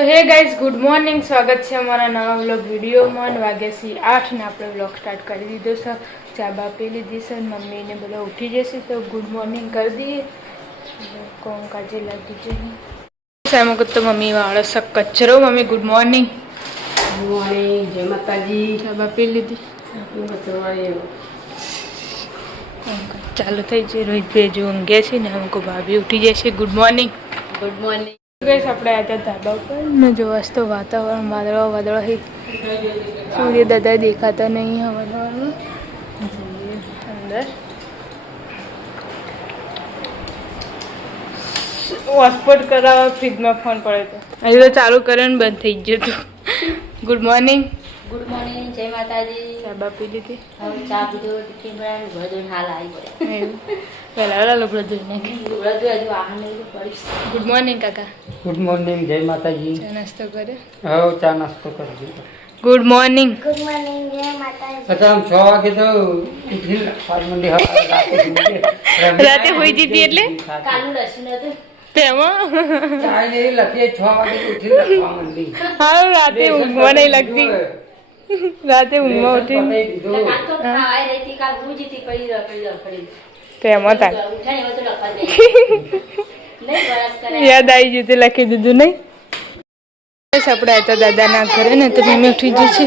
તો hey guys good morning, સ્વાગત છે અમારા નવા વ્લોગ વિડીયોમાં. વાગ્યા છે 8 ને આપણે વ્લોગ સ્ટાર્ટ કરી દીધો છે. ચા બા પી લીધી છે, મમ્મીને બધા ઉઠી જશે તો ગુડ મોર્નિંગ કરી દઈએ. કોણ કાજે લાગી જઈએ સામો તો મમ્મી વાળો સક કચરો. Mummy good morning. Good morning, જય માતાજી. ચા બા પી લીધી, ચાલુ થઈ જાય. રોહિતભાઈ જો ઊંઘ્યા છે ને અમુક ભાભી ઉઠી જશે. Good morning. Good morning. ગઈશ આપણે આજે ધાબા ઉપર ને જો તો વાતાવરણ વાદળો સૂર્ય દાદા દેખાતા નહીં હવારમાં. અંદર હોટસ્પોટ કરાવવા ફ્રીજમાં ફોન પડે તો હજુ તો ચાલુ કર્યો ને બંધ થઈ ગયું હતું. Good morning. ગુડ મોર્નિંગ, જય માતાજી. ચા બા પી લીધી? હવે ચા પીધો, ટિફિન બનાવ્યું, ઘર જોઈને હાલ આવી પડે. એવું પહેલાં લુગડો ધોઈ નાખી. લુગડા ધોઈ હજુ વાહન નહીં પડીશ. ગુડ મોર્નિંગ કાકા. ગુડ મોર્નિંગ, જય માતાજી. ચા નાસ્તો કર્યો? હવે ચા નાસ્તો કરી દીધો. Good morning. ગુડ મોર્નિંગ, જય માતાજી. પછી આમ 6 વાગે તો ઉઠીને પાર મંડી રાતે હોઈ જતી એટલે કાલનું રસી નતું. તેમાં ચાય નહીં લખીએ 6 વાગે ઉઠીને લખવા મંડી. હા રાતે ઊંઘવા નહીં લાગતી. રાતે ઊંઘવા ઉઠીને કાલ તો ખાવાય રહી હતી, કાલ હું જીતી પડી રખડી. તેમાં તા ઉઠાને એમાં તો લખવા જાય. નહીં બરસ કરે. યાદ આવી જતી લખી દીધું નહીં. આપણે હતા દાદાના ઘરે ને તો મમ્મી ઉઠી જશે.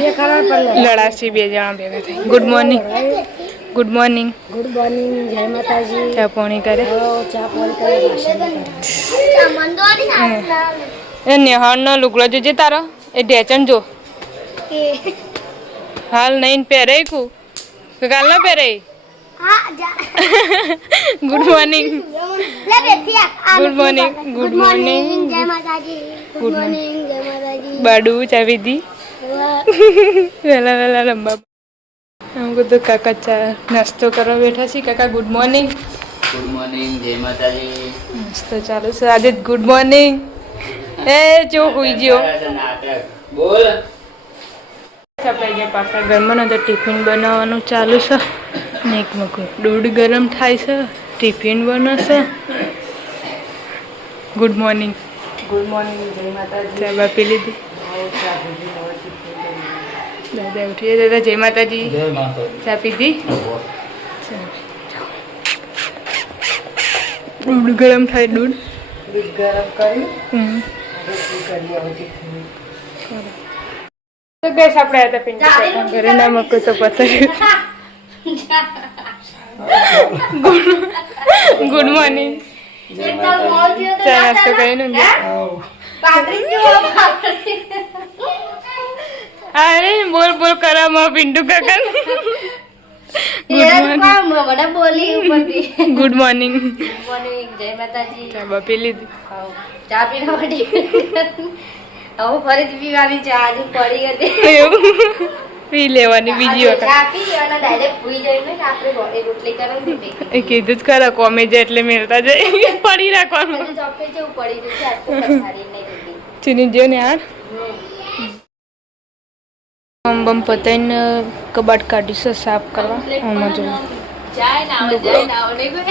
લડાશી બે જણા ભેગા થઈ. Good morning. Good morning. Good morning, જય માતાજી. ચા પાણી કરે? ચા પાણી એ નેહાળનો લુગડો જોજે તારો. એ ઢેચણ જો હાલ નહીં પહેરે કુ કાલ ના પહેરે. Good morning. Good morning. Good morning. જય માતાજી. ગુડ મોર્નિંગ, જય માતાજી. બાડુ ચા પીધી? વહેલા વહેલા લંબા અમુક તો કાકા ચા નાસ્તો કરવા બેઠા છે. કાકા ગુડ મોર્નિંગ. ગુડ મોર્નિંગ, જય માતાજી. નાસ્તો ચાલુ છે આજે. Good morning. એ જો હોઈ ગયો. બોલ. આપણે ગયા પાછા ઘરમાં તો ટિફિન બનાવવાનું ચાલુ છે ને એક મકું દૂધ ગરમ થાય છે, ટિફિન બનશે. Good morning. ગુડ મોર્નિંગ, જય માતાજી. ચા બા પી લીધી? દાદા ઉઠીએ. દાદા જય માતાજી. જય માતાજી. ચા પીધી? દૂધ ગરમ થાય. દૂધ ગરમ કરી તો ગેસ આપણે હતા પિંકી ઘરે ના મૂકો તો પતાવ્યું. Good morning. ચા નાસ્તો કરીને અરે બોલ બોલ કરામાં પિન્ટુ કાકા. Good morning. જય માતાજી. ચા બા પી લીધી? ચા પીવા માટે હવે ફરીથી પીવાની ચા આજે પડી હતી. એવું પી લેવાની બીજી વખત. ચા પી અને ડાયરેક્ટ ભૂઈ જઈને આપણે રોટલી કરવાની. એ કીધું જ ખરા કોમે જાય એટલે મેળતા જાય પડી રાખવાનું. ચોપે જેવું પડી ગયું છે આજ તો પથારી નહીં હતી. ચીની જો ને યાર બમ પતાઈને કબાટ કાઢીશ સાફ કરવા. આમાં જો જાય ના આવે નહીં ગયો.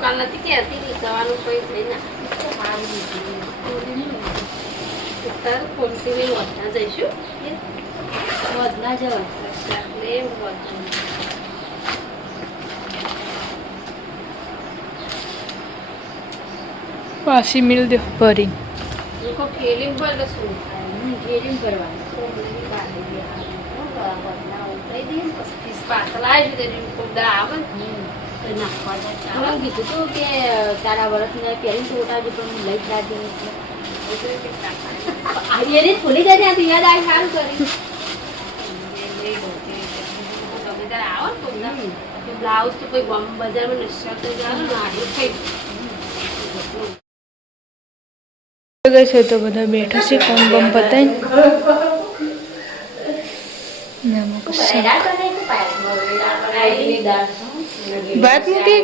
કાલ નથી કે હતી સવારનું કોઈ થઈ ના તાર કોમતી નહીં વધના જઈશું વધના જવા એટલે પાછી મિલ દો ભરી. લોકો ફેલિંગ પર શું ફેલિંગ કરવાનું વધના ઉતરાઈ દઈએ ને પછી પાછળ આવી જશે કોમદા આવે ને કીધું તું કે તારા વર્ષને પહેરી છોટાડી પણ લઈ જ રાખી એને ખોલી જાય ત્યાંથી યાદ આવી સારું કરી આવો ને બ્લાઉઝ તો કોઈ બજારમાં નશા તો ગઈ છે તો બધા બેઠા છે કોમ બમ પતાઈને. ભાત મૂકી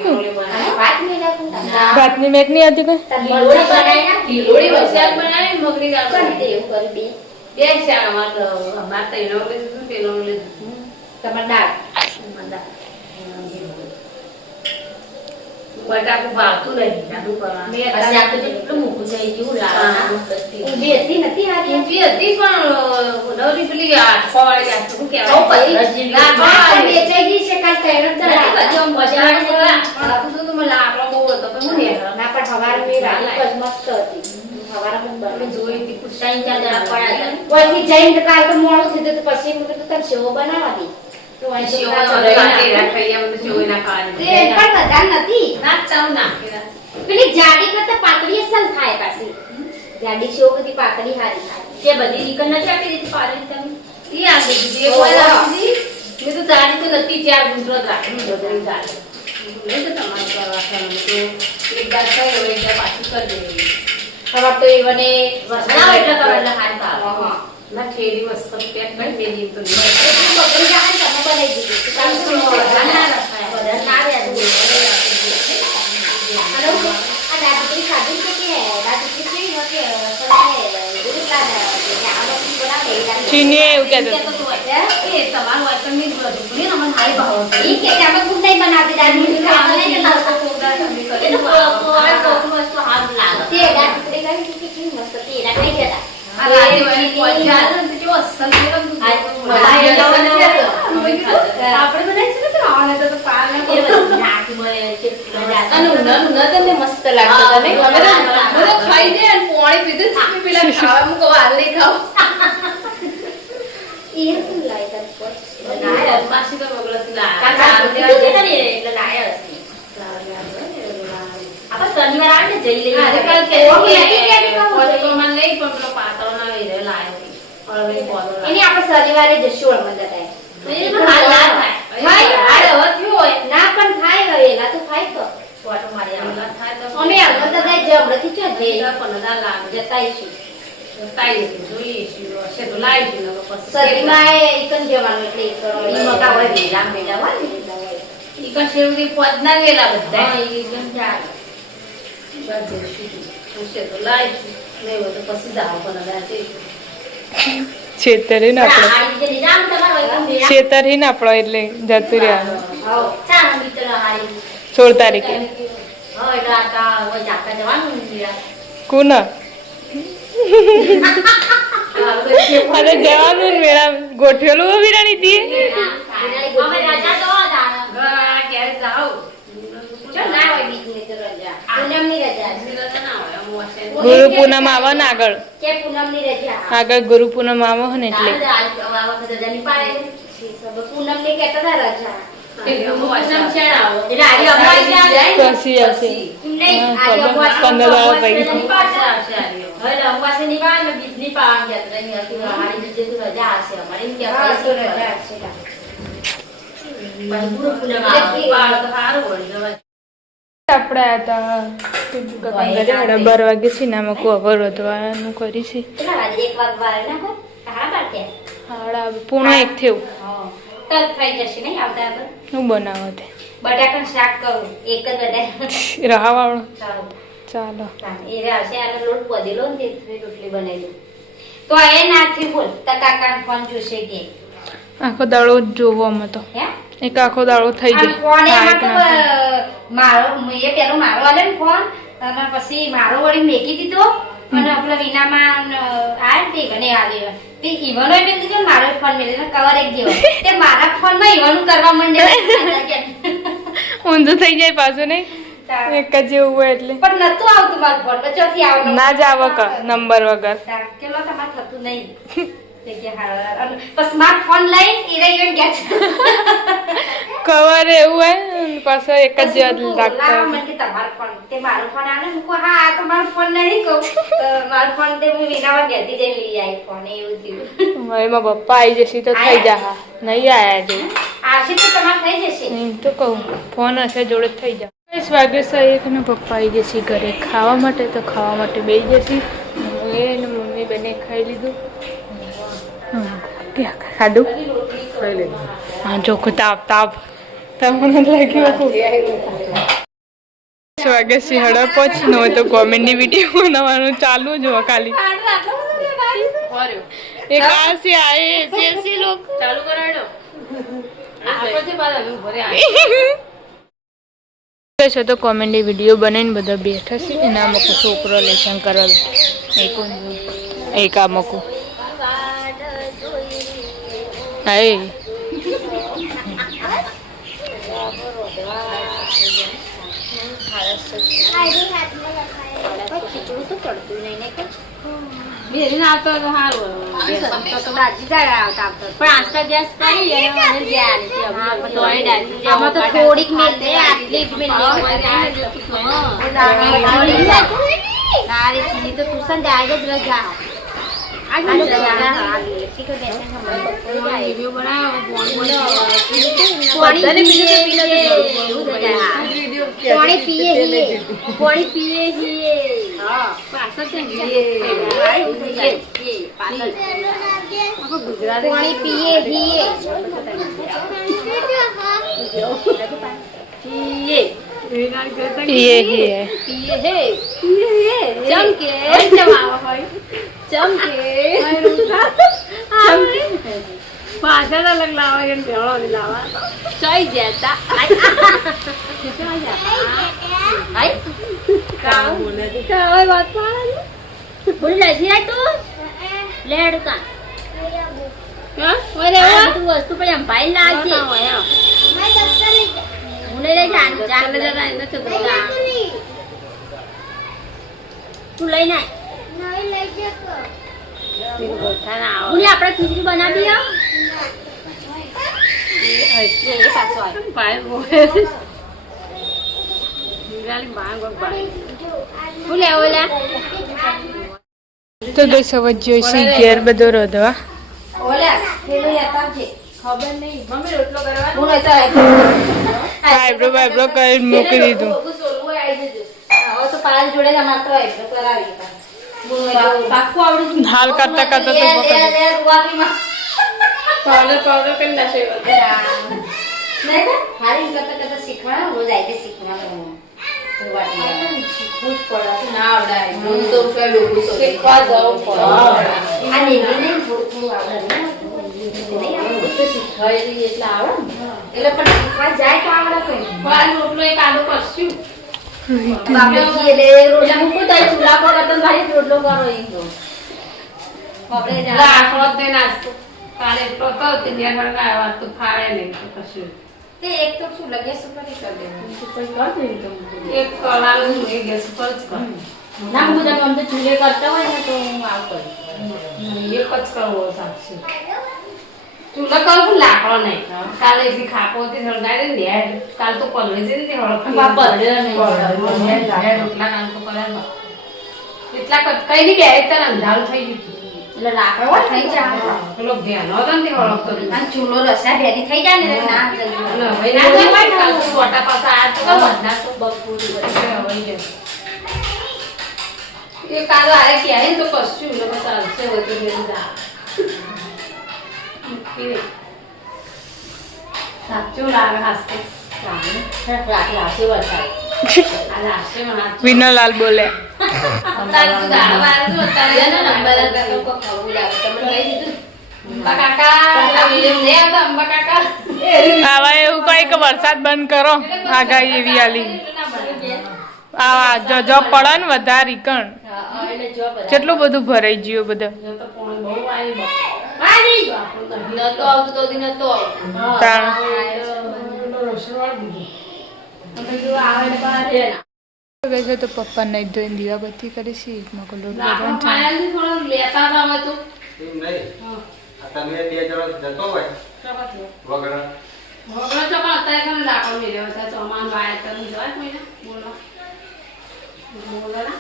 ભાતની મેક નહીં આવતી બટાકું ભાવતું નહીં જાડું કરવાનું પછી આ તો કેટલું મૂકું થઈ ગયું લાવવાનું ઊંધી હતી નથી હારી ઊંધી હતી પણ નવરી પેલી આઠવા વાળી આઠ શું કહેવાય વેચાઈ ગઈ છે કાલ તૈયાર જ મજા તું તો મને લાકડો બહુ હતો પણ હું ના પણ સવારે મેં રાત મસ્ત હતી સવારે મને જોઈ હતી કુસાઈ ચાર જણા પડ્યા કોઈથી જઈને કાલ તો મોડું થયું તો પછી મેં કીધું તને સેવો બનાવવા દી તો આ સેવો પેલી જાડી કરતા પાતળી અસલ થાય પાછી જાડી સેવ બધી પાતળી હારી થાય તે બધી રીકન નથી આપી દીધી પાતળી તમે ઈ આપી દીધી એક વાર આપી દીધી મેં તો જાડી તો નથી ચાર ગુંજરો રાખી બધું ચાલે નહીં તો તમારે કરવા તો એક દાળ થઈ હોય એટલે પાછું કરી દેવી હવે તો ઈવને વસણા એટલે કરેલા હાલ હા ના ખેડી વસ્તુ પેક કરી દેવી તો બકરી જાણે તમે બનાવી દીધી તો કામ તો ના ના હેલો આ દાદી ખાધી તો કે દાદી કેવી હોતે ચીની એવું કહેતો એ તમારું આઈટમ ની બધું ને મને હાઈ ભાવ ઈ કે તમે ખુદ નહીં બનાવતી દાદી ખાવાને કે લાવતો પ્રોગ્રામ તમે કરે તો કોકનું વસ્તુ હાથ લાગે તે દાદી કરી કે કેવી મસ્ત તે એના કઈ જતા આ રાતે વાળી પહોંચાડ તો જો અસલ કેમ તું આપણે બનાવી છે તો આને તો પાલ ના નાકી મળે છે અને ઉના મસ્ત લાગતો તમે મને ખાઈ દે અને પાણી પીધું તમે પેલા ખાવા મુકો હાલ નહીં ખાવ એ શું લાય તર પર ના પાછી તો બગલતી લા કાકા દે ને એટલે લાય હશે આપા શનિવાર આવે ને જઈ લઈએ અરે કાલ કે તો મને નહીં પણ પેલો પાતળો ના વેરે લાયો હવે બોલો એની આપણે શનિવારે જશું અમર જતા એ હાલ ના થાય હાલ હવે થયો હોય ના પણ થાય હવે એલા તો થાય તો ફોટો મારી આલા થાય તો અમે અમર જતા જબરથી ચો દે પણ ના લાગ જતાઈશું જોઈએ છે તો લાઈ છે પછી શરીરમાં ઈકન જવાનું એટલે ઈ મકા હોય વેલા મેલા હોય ને ઈકન શેવડી પોદ ના વેલા બધા હા ઈકન ચાલે છે તો લાઈ ને वो तो પછી દાવ બનાવ્યા છે છેતરે ને આપણે છેતરે ને આપણો એટલે જતું રહેવાનું 16 તારીખે કોના અરે જવાનું ને મેરા ગોઠવેલું વિરાણી દી અમે રાજા તો આ કે જાવ ચલ ના હોય બીજની તો રજા પૂનમની રજા ના હોય અમોસે ગુરુ પૂનમ આવે ને આગળ કે પૂનમની રજા આગળ ગુરુ પૂનમ આવે ને એટલે આ વખત રજાની પાડે છે પૂનમની કહેતા રજા પૂનમ છે આવો એટલે આજે અમાઈ જાય પછી આવશે નહીં આજે અમાઈ 15 પછી પાછા આવશે હવે અમાસે ની પાડે ને બીજની પાડે કે નહીં હતી હારી બીજે તો રજા આવશે અમારી કે રજા આવશે પણ ગુરુ પૂનમ આવે પાડ તો સારું હોય આપણે હતા 12 વાગે છે ને આમાં કોવર વધવાનું કરી છે એક વાર વાર ના કોઈ હાડા પાડે હાડા પૂર્ણ એક થયું તલ થઈ જશે નહીં આવતા આગળ હું બનાવો તે બટાકાનું શાક કરું એક જ બટાકા રહાવાળો સારું ચાલો એ આવશે આનો લોટ પદેલો ને તે રોટલી બનાવી તો એ નાથી બોલ તા કાકા ફોન જોશે કે આખો દાડો જ જોવો અમે તો હે એક આખો દાડો થઈ જાય ફોન એમાં મારો એ પેલો મારો આલે ને ફોન અને પછી મારો વળી મેકી દીધો અને આપણા વિનામાં આય તે મને આલ્યો તે ઈવનો એટલે દીધો મારો ફોન મેલે કવર એક દેવો તે મારા ફોન માં ઈવનું કરવા માંડે ઊંધું થઈ જાય પાછું નહીં એક જ જેવું હોય એટલે પણ નતું આવતું મારું ફોન બચોથી આવવાનું ના જ આવે ક નંબર વગર કેલો તમાર થતું નહીં તે કે હાર પછી સ્માર્ટફોન લઈ ઈરે ઈવન કે કવર એવું હોય પાછો એક જ જેવા લાગતો લાવ મને કે તમારો ફોન તે મારો ફોન આલે હું કો હા આ તમારો ફોન નહીં કહું મારો ફોન તે હું વિનાવા ગેતી જઈ લઈ આવી ફોન એવું થયું એમાં પપ્પા આવી જશે તો થઈ જા હા નહીં આયા છે આશે તો તમાર થઈ જશે એમ તો કહું ફોન હશે જોડે જ થઈ જાય 10 વાગે સર ને પપ્પા આવી જશે ઘરે ખાવા માટે તો ખાવા માટે બેસી જશે એ ને મમ્મી બને ખાઈ લીધું ખાધું હા ચોખ્ખું તાપ તાપ તમને લાગ્યું 6 વાગે સિંહડા પહોંચીને હોય તો કોમેડી વિડીયો બનાવવાનું ચાલુ જ હોય ખાલી એક આસી આए ऐसे लोग ચાલુ કરાડો આપણે જે બાદ હવે ભરે તો છે તો કોમેડી વિડીયો બનાવીને બધા બેઠા છે એના અમુક છોકરો લેસન કરવા એક આ મકું હા ખીચડું તો પડતું નહીં ને કઈ. બેરીને આવતો તો સારું દાદી તારે આવતા આવતા. પણ આસ્તા ગેસ કરી અને મને ગયા નથી હા, હવે પણ તોય ડાલી જે આમાં તો થોડીક મેલ દે, આટલી જ મેલ દે. તારી ચીની તો ટ્યુશન જાય જ રજા. રિવ્યુ બનાવો પાણી પીએ છીએ. પાણી પીએ છીએ. પાછળ કેમ પાણી પીએ છીએ. ये ही है ચમકે પાછળ અલગ લાવા કે ભેળો નહીં લાવા ચોઈ જતા કાવય વાત પાડે બોલી લસી રાખ તું. લેડ કા. હા ઓરે આ બધું વસ્તુ પણ એમ ભાઈ લાવજે. હું લઈ લઈ જા. ચાલે જરા એને તો તું લઈ નાય. ગોઠાના આવો બોલી આપણે ખીચડી બનાવી આવ. ભાઈ બોલે નિરાલી બહાર ગો ભાઈ બોલે ઓલા. તો ગઈ સવજ જોઈશી ઘેર બધો રોધવા ઓલા પેલો લેતા આવજે. ખબર નહીં મમ્મી રોટલો કરવાનો હું લેતા આઈબ્રો વાઈબ્રો કરી મૂકી દીધું હવે તો પાલ જોડે જ અમારે તો આઈબ્રો કરાવી. પાક્કું આવડું. હાલ કરતા કરતા તો પકડ પાવડર પાવડર કરી નાખે હારી કરતા કરતા શીખવાના. રોજ આવી શીખવાનું. શીખવું જ પડે. ના આવડાય રોજ તો ઉઠવા ડોકું શીખવા જવું પડે આ નીકળી નહીં થોડું થોડું આવડે ને. તો શીખવાય એટલે આવડે એટલે પણ શીખવા જાય તો આવડે કઈ. બાર રોટલો એક આડો કરશું બાપરેજી એટલે રોટલા મૂકું તો ચૂલા પર હતો મારી રોટલો કરો ઈ તો. આપણે લાકડો તે નાસ્તો કાલે એટલો તો તિનિયા ઘર આવ્યા તો ફાળે નહીં તો કશું તે એક તો શું લગે શું કરી દેવું. એક કળાનું એક ગેસ પર જ કર ના હું તમે આમ તો ચૂલે કરતા હોય ને તો હું આવ કરું. એક જ કરવો સાક્ષી ચૂલા કરું લાકડો નહીં કાલે એથી ખાપો તે હળગાડે ને હેડ કાલ તો પલવે છે ને તે હળગાડે બાપા પલળે નહીં. રોટલા કામ તો કર્યા એટલા કઈ નહીં બે તાર અંધારું થઈ ગયું એટલે લાકડો થઈ જાય. પેલો ધ્યાન હતો ને તે હળગતો નહીં અને ચૂલો રસા ભેગી થઈ જાય ને એટલે ના જલ્દી. અને હવે ના જવાય કાલ તો સોટા પાછા આ તો બધા તો બપોરી હવે જાય એ કાલ આરે ક્યારે તો કશું ને પછી ચાલશે હોય તો મેં જા સાચું લાગે હાસ્તે લાગશે વરસાદ. આ લાગશે મને વિનોલાલ બોલે અત્યારે તો દાળ વાળું તો અત્યારે જેનો નંબર હતો તો કોક ખવું લાગે. તમને કહી દીધું. અંબા કાકા પેલા વિડીયો નહીં આવતા અંબા કાકા આવા એવું કઈ કે વરસાદ બંધ કરો આગાહી એવી આલી આ જો પડે ને વધારે કણ હા એટલે જો બધા. કેટલું બધું ભરાઈ ગયું બધું જો તો પોણી બહુ આવી બસ પાણી આપણું નહીં નતો આવતું તો દી નતો આવતું. તાણ ગઈ તો પપ્પા નહીં ધોઈને દીવાબત્તી કરી છે મકો લોટ બધો લેતા હતા અમે તો એમ નહીં. આ તમે બે જણા જતો હોય વગર વગર તો પણ અત્યારે તમે લાકડો મેળવ્યો છે ચોમાન વાય તમે જોવા કોઈને બોલો બોલો ના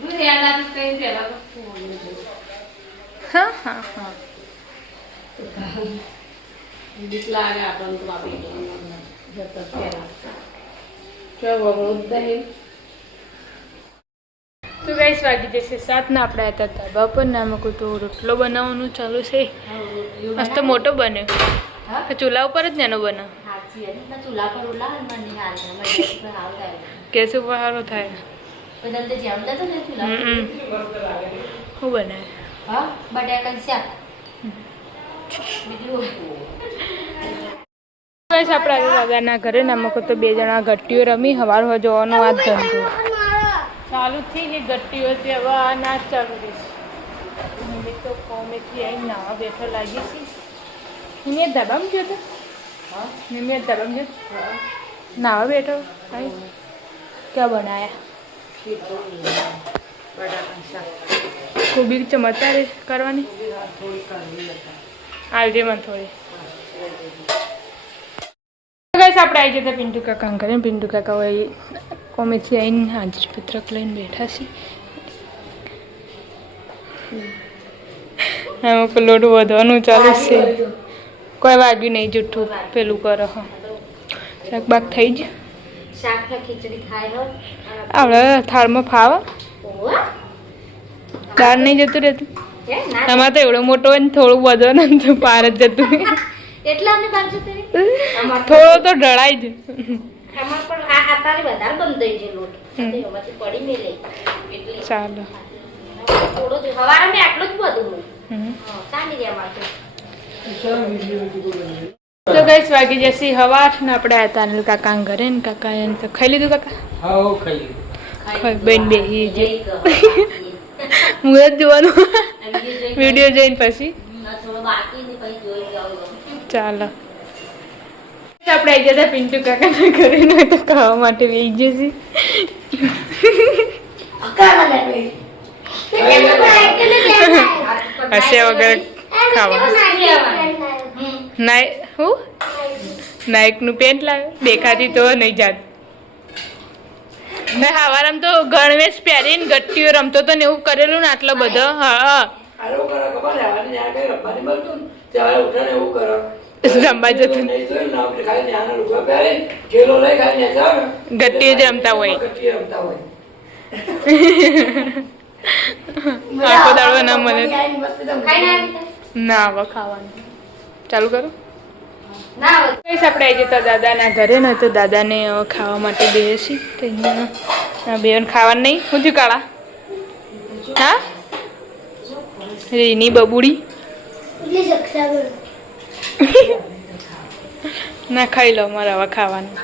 દૂધ યાદ આપી કઈ પેલા તો હા હા હા બીક લાગે આપણને તો આપી જતો પેલા કેવો વગર દહીં તો ગાઈસ વાગી જશે 7 ને આપણે હતા ધાબા પર ને આમાં કોઈ તો રોટલો બનાવવાનું ચાલુ છે મસ્ત મોટો બન્યો તો ચૂલા ઉપર જ નાનો બનાવ હાચી એટલે ચૂલા પર ઉલા મને હાલ મને હાલ થાય. ગેસ ઉપર સારો થાય બધા તો જેમ લેતો ને ચૂલા પર. શું બનાવે હા બટાકા શાક બીજું કઈ આપણા દાદાના ઘરે ને અમુક તો 2 જણા ગટ્ટીઓ રમી હવાર જવાનો આ ધંધો ચાલુ થઈ ગઈ ગટ્ટીઓ તે હવે આ ના ચાલુ રહેશે મમ્મી તો કોમેથી આવી નાવા બેઠો લાગી છે નિમિત ધાબામાં ગયો તો હા નિમિત ધાબામાં ગયો નાવા બેઠો કઈ ક્યાં બનાયા કોબી ચમચા કરવાની આલજીમાં થોડી ગાઈસ આપણે આવી જતા પિન્ટુ કાકા કરે પિન્ટુ કાકા હોય કોમેથી આવીને હાજર પત્રક લઈને બેઠા છે આમાં લોટ વધવાનું ચાલુ છે કોઈ વાગ્યું નહીં જૂઠું પેલું કરો હા શાક બાક થઈ જ શાક ખીચડી ખાય હો આપણે થાળમાં ફાવે દાળ નહીં જતું રહેતું એમાં તો એવડો મોટો હોય ને થોડું વધવાનું તો પાર જ જતું એટલે અમે બાજુ થોડો તો ઢળાય જ એમાં પણ આ આતારે વધારે બંધ થઈ છે લોટ એમાંથી પડી મેલે એટલે ચાલો થોડો જ હવારે મે આટલું જ બધું ચાલી ગયા માથે તો ગાઈસ વાગી જશે હવા 8 ને આપણે આ તાનલ કાકા ઘરે ને કાકા એને તો ખાઈ લીધું કાકા હા ખાઈ ખાઈ બેન બેહી જે હું જ જોવાનું વિડીયો જોઈને પછી થોડો બાકી ને પછી જોઈ જાવ ચાલો આપણે આવી જતા પિન્ટુ કાકાના ઘરે ને તો ખાવા માટે બેસી જશે હશે વગર ખાવા નાય હું નાયકનું પેન્ટ લાવ્યો દેખાતી તો નહીં જાત ને હવારમાં તો ગણવેશ પહેરીને ગટ્ટીઓ રમતો તો ને એવું કરેલું ને આટલો બધો હા રમવા જતો ગટ્ટીઓ જ રમતા હોય આખો દાડો ના મળે ના હવે ખાવાનું ચાલુ કરું આપણે આવી જતા દાદાના ઘરે ને તો દાદાને ખાવા માટે બેસી તો અહીંયા બેન ખાવાનું નહીં શું થયું કાળા હા રીની બબુડી ના ખાઈ લો મારે હવે ખાવાનું